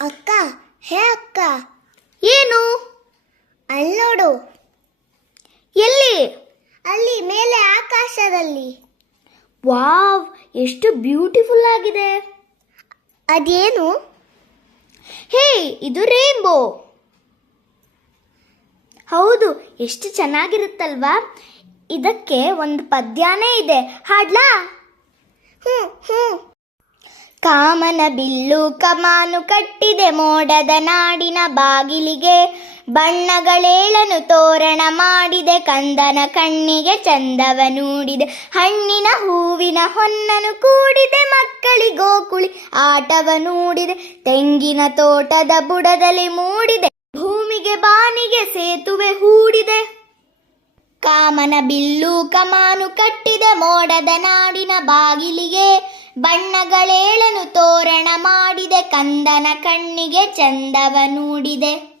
ಅಕ್ಕ, ಹೇ ಅಕ್ಕ, ಏನು? ಅಲ್ಲೋಡು. ಎಲ್ಲಿ? ಅಲ್ಲಿ ಮೇಲೆ ಆಕಾಶದಲ್ಲಿ. ವಾವ್, ಎಷ್ಟು ಬ್ಯೂಟಿಫುಲ್ ಆಗಿದೆ. ಅದೇನು? ಹೇ, ಇದು ರೇನ್ಬೋ. ಹೌದು, ಎಷ್ಟು ಚೆನ್ನಾಗಿರುತ್ತಲ್ವಾ. ಇದಕ್ಕೆ ಒಂದು ಪದ್ಯನೇ ಇದೆ, ಹಾಡ್ಲಾ? ಹ್ಞೂ. ಕಾಮನ ಬಿಲ್ಲು ಕಮಾನು ಕಟ್ಟಿದೆ ಮೋಡದ ನಾಡಿನ ಬಾಗಿಲಿಗೆ, ಬಣ್ಣಗಳೇಳನು ತೋರಣ ಮಾಡಿದೆ ಕಂದನ ಕಣ್ಣಿಗೆ ಚಂದವ ನೂಡಿದೆ, ಹಣ್ಣಿನ ಹೂವಿನ ಹೊನ್ನನು ಕೂಡಿದೆ ಮಕ್ಕಳಿಗೋಕುಳಿ ಆಟವ ನೂಡಿದೆ, ತೆಂಗಿನ ತೋಟದ ಬುಡದಲ್ಲಿ ಮೂಡಿದೆ ಭೂಮಿಗೆ ಬಾನಿಗೆ ಸೇತುವೆ ಹೂಡಿದೆ. ಕಾಮನ ಬಿಲ್ಲು ಕಮಾನು ಕಟ್ಟಿದೆ ಮೋಡದ ನಾಡಿನ ಬಾಗಿಲಿಗೆ, ಬಣ್ಣಗಳೇಳನು ತೋರಣ ಮಾಡಿದೆ ಕಂದನ ಕಣ್ಣಿಗೆ ಚಂದವ ನೂಡಿದೆ.